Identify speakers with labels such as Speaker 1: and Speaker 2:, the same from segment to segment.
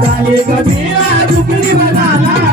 Speaker 1: झाले गतीला दुखली बनाला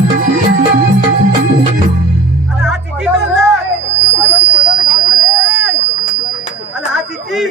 Speaker 1: কি